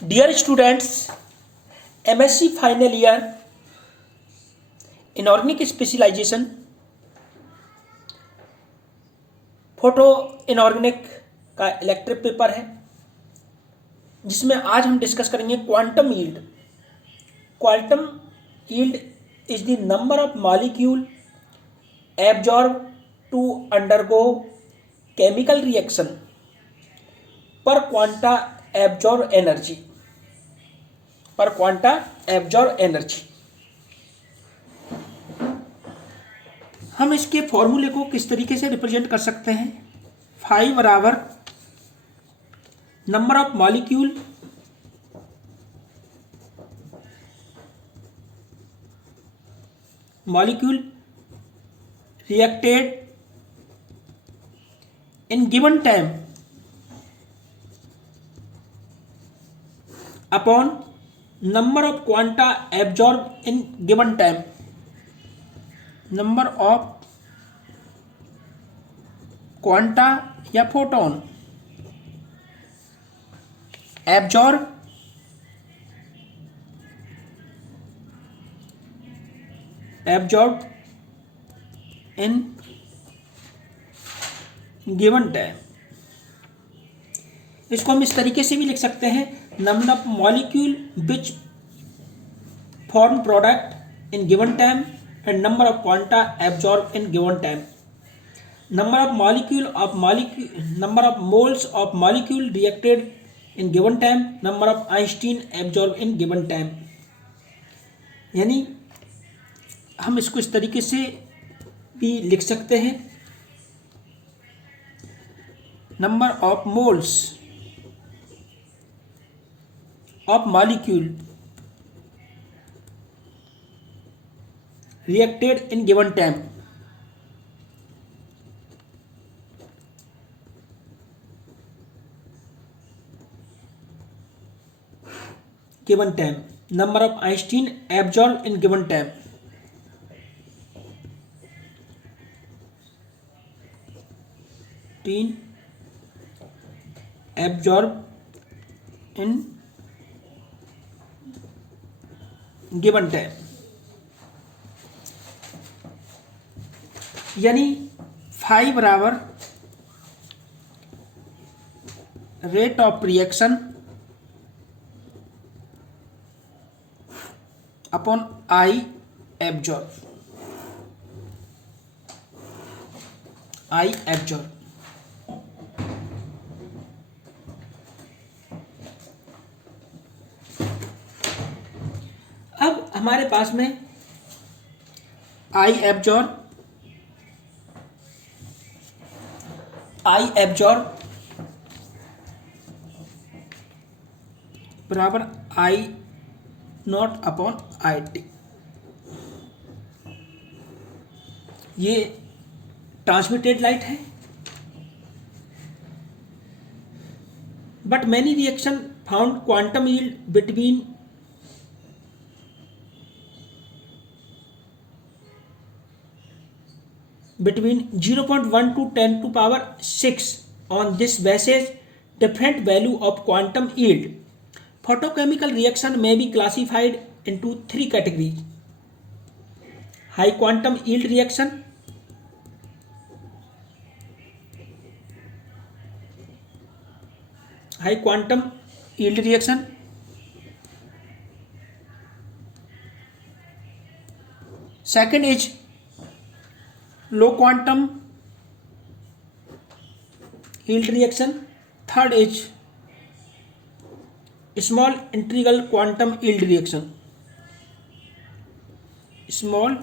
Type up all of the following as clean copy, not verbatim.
Dear students, MSc final year inorganic specialization photo inorganic का elective paper है जिसमें आज हम डिस्कस करेंगे quantum yield. Quantum yield is the number of molecule absorb to undergo chemical reaction per quanta absorb energy. हम इसके फॉर्मूले को किस तरीके से रिप्रेजेंट कर सकते हैं? फाई बराबर number of molecule reacted in given time upon number of quanta absorb in given time. Number of quanta या photon absorb in given time. इसको हम इस तरीके से भी लिख सकते हैं, number of molecule which form product in given time and number of quanta absorbed in given time. Number of moles of molecule reacted in given time. Number of Einstein absorbed in given time. यानी हम इसको इस तरीके से भी लिख सकते हैं, number of moles of molecule reacted in given time. Given time. Number of Einstein absorbed in given time. Absorbed in given time. यानी फाई बराबर rate of reaction upon I absorb. अब हमारे पास में आई एब्जॉर्ब बराबर आई नॉट अपॉन आई टी। ये transmitted light है, but many reaction found quantum yield between between 0.1 to 10 to power 6. On this basis, different value of quantum yield. Photochemical reaction may be classified into three categories: high quantum yield reaction, second is low quantum yield reaction. Third is small integral quantum yield reaction. Small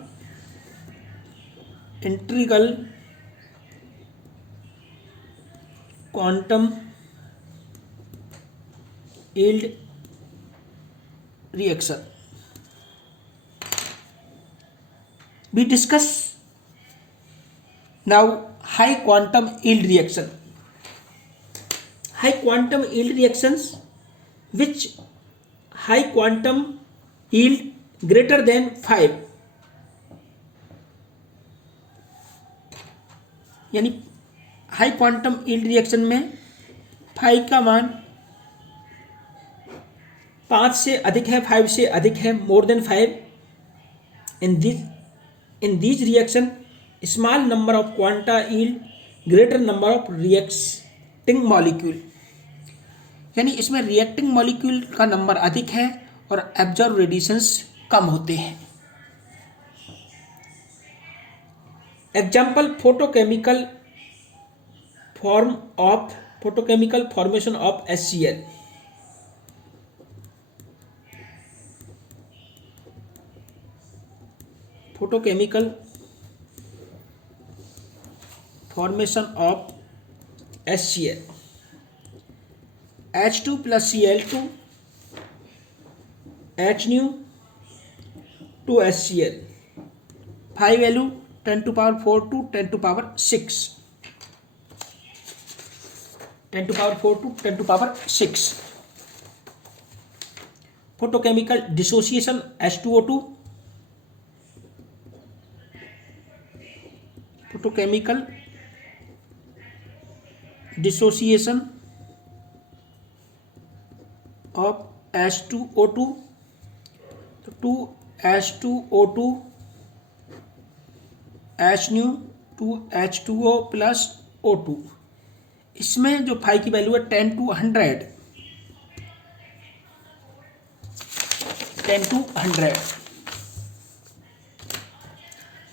integral quantum yield reaction. We discuss now high quantum yield reaction. High quantum yield reactions which high quantum yield greater than 5, यानी high quantum yield reaction में phi का मान 5 से अधिक है, 5 से अधिक है, more than 5, in these reaction small number of quanta yield greater number of reacting molecule, यानी इसमें रिएक्टिंग मॉलिक्यूल का नंबर अधिक है और एब्जॉर्ब रेडिएशंस कम होते हैं। Example photochemical formation of HCl। Photochemical formation of HCl, H2 plus Cl2 HNu 2HCl, 5 value 10 to power 4 to 10 to power 6, 10 to power 4 to 10 to power 6। Photochemical dissociation H2O2, photochemical dissociation of H2O2, तो 2H2O2 HNu 2H2O plus O2। इसमें जो phi की value है 10 to 100, 10 to 100।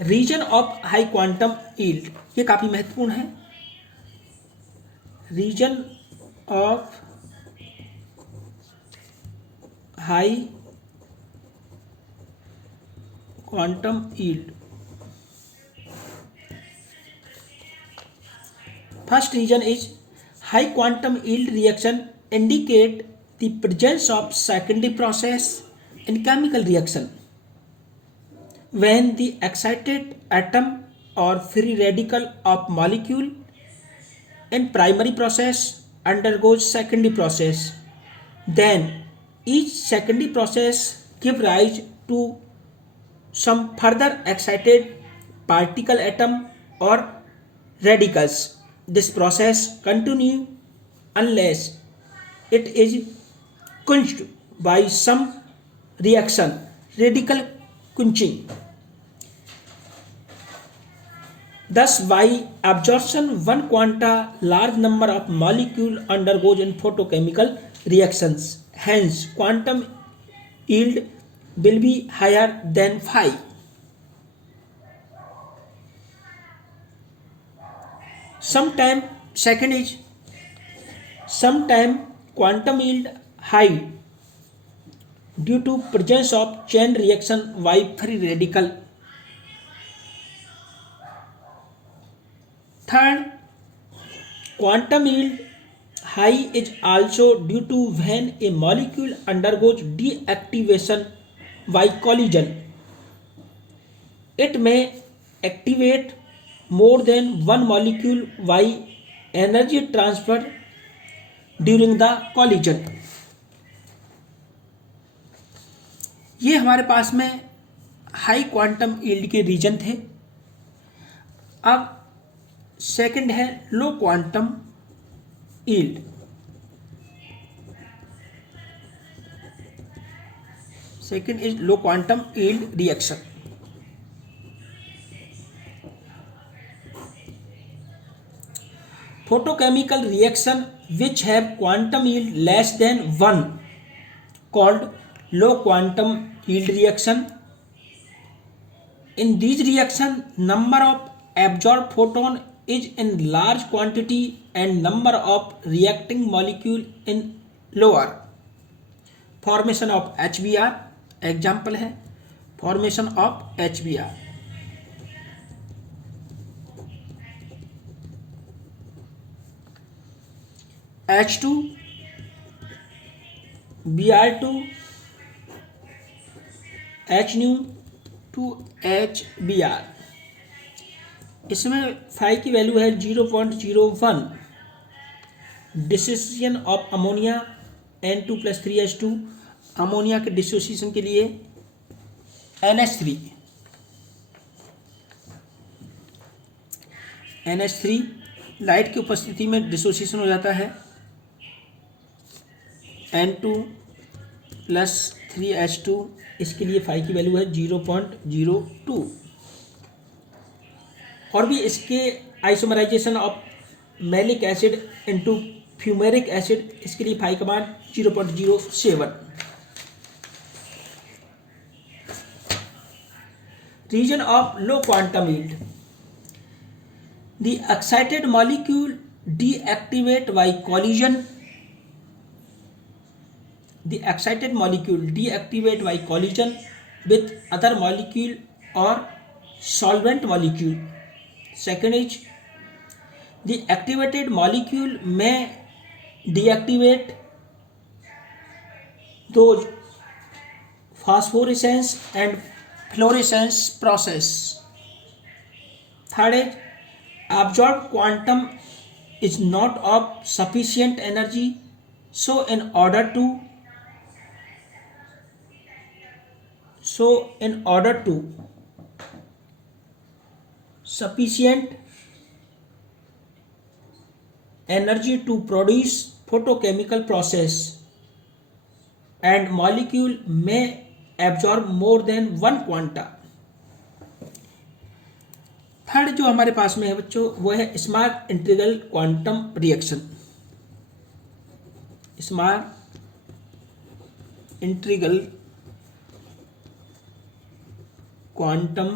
Reason of high quantum yield, ये काफी महत्वपूर्ण है। Reason of high quantum yield, first reason is high quantum yield reaction indicate the presence of secondary process in chemical reaction when the excited atom or free radical of molecule in primary process undergoes secondary process, then each secondary process give rise to some further excited particle atom or radicals. This process continue unless it is quenched by some reaction, radical quenching. Thus, by absorption, one quanta large number of molecule undergoes in photochemical reactions. Hence, quantum yield will be higher than phi. Sometime quantum yield high due to presence of chain reaction by free radical. Third, quantum yield high is also due to when a molecule undergoes deactivation by collision. It may activate more than one molecule by energy transfer during the collision. ये हमारे पास में high quantum yield के reason थे। अब second है low quantum yield. Second is low quantum yield reaction. Photochemical reaction which have quantum yield less than 1 called low quantum yield reaction. In these reaction, number of absorbed photon is in large quantity and number of reacting molecule in lower. Formation of HBr example है formation of HBr. H2 Br2 HNu 2HBr। इसमें phi की value है 0.01। Dissociation of ammonia N2 + 3H2, ammonia के dissociation के लिए NH3 light की उपस्थिति में डिसोसिएशन हो जाता है N2 प्लस 3H2, इसके लिए फाई की वैल्यू है 0.02। और भी इसके isomerization of malic acid into fumaric acid, इसके लिए फाई का मान 0.07। Reason of low quantum yield, the excited molecule deactivate by collision, the excited molecule deactivate by collision with other molecule or solvent molecule. Second is, the activated molecule may deactivate those phosphorescence and fluorescence process. Third is, absorbed quantum is not of sufficient energy, so in order to sufficient energy to produce photochemical process, and molecule may absorb more than one quanta. Third जो हमारे पास में है बच्चों, वो है small integral quantum reaction. Small integral quantum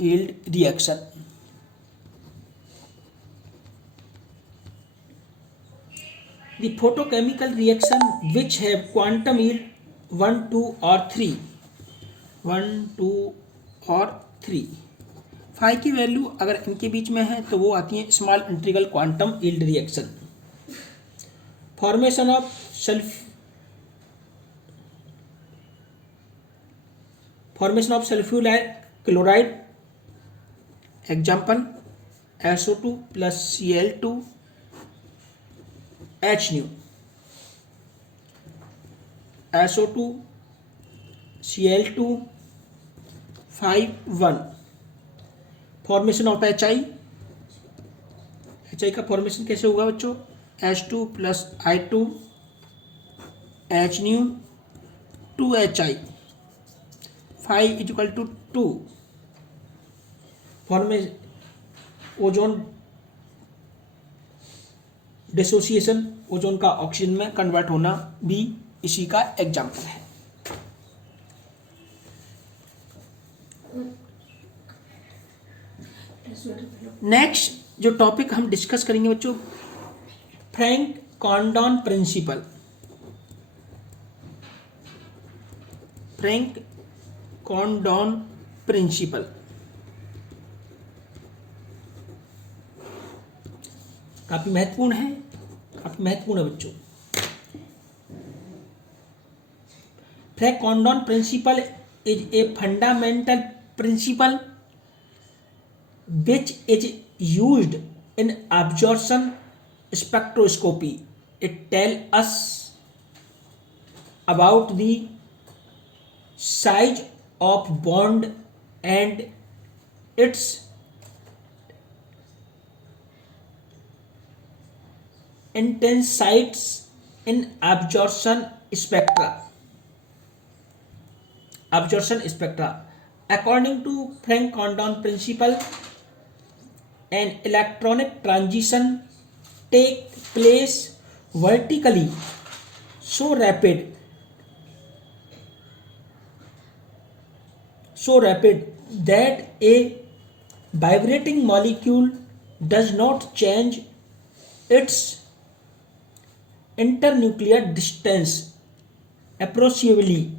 yield reaction. The photochemical reaction which have quantum yield 1, 2 or 3, 1, 2 और 3, phi की वैल्यू अगर इनके बीच में है तो वो आती है small integral quantum yield reaction. Formation of sulphuryl chloride, example SO2 plus Cl2 H nu, SO2 Cl2 5 1। Formation of HI का फॉर्मेशन कैसे होगा बच्चों, H2 plus I2 H nu 2HI 5 equal to 2। Ozone dissociation, ozone का oxygen में convert होना भी इसी का एग्जाम्पल है। नेक्स्ट जो टॉपिक हम डिस्कस करेंगे बच्चों, Franck Condon principle. Franck Condon principle काफी महत्वपूर्ण है, बच्चों। Franck Condon principle is a fundamental principle which is used in absorption spectroscopy. It tells us about the size of bond and its intensities in absorption spectra. According to Frank Condon principle, an electronic transition take place vertically so rapid that a vibrating molecule does not change its internuclear distance appreciably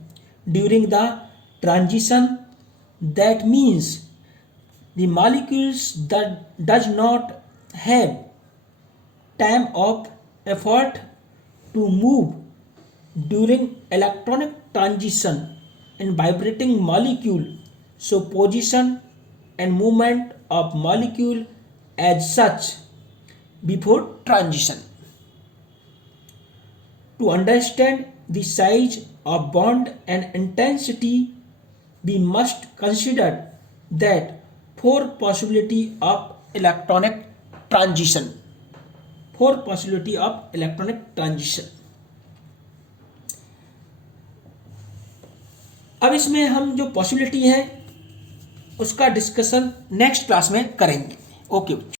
during the transition. That means the molecules that does not have time of effort to move during electronic transition in vibrating molecule, so position and movement of molecule as such before transition. To understand the size of bond and intensity, we must consider that four possibility of electronic transition. अब इसमें हम जो possibility है उसका discussion next class में करेंगे। Okay.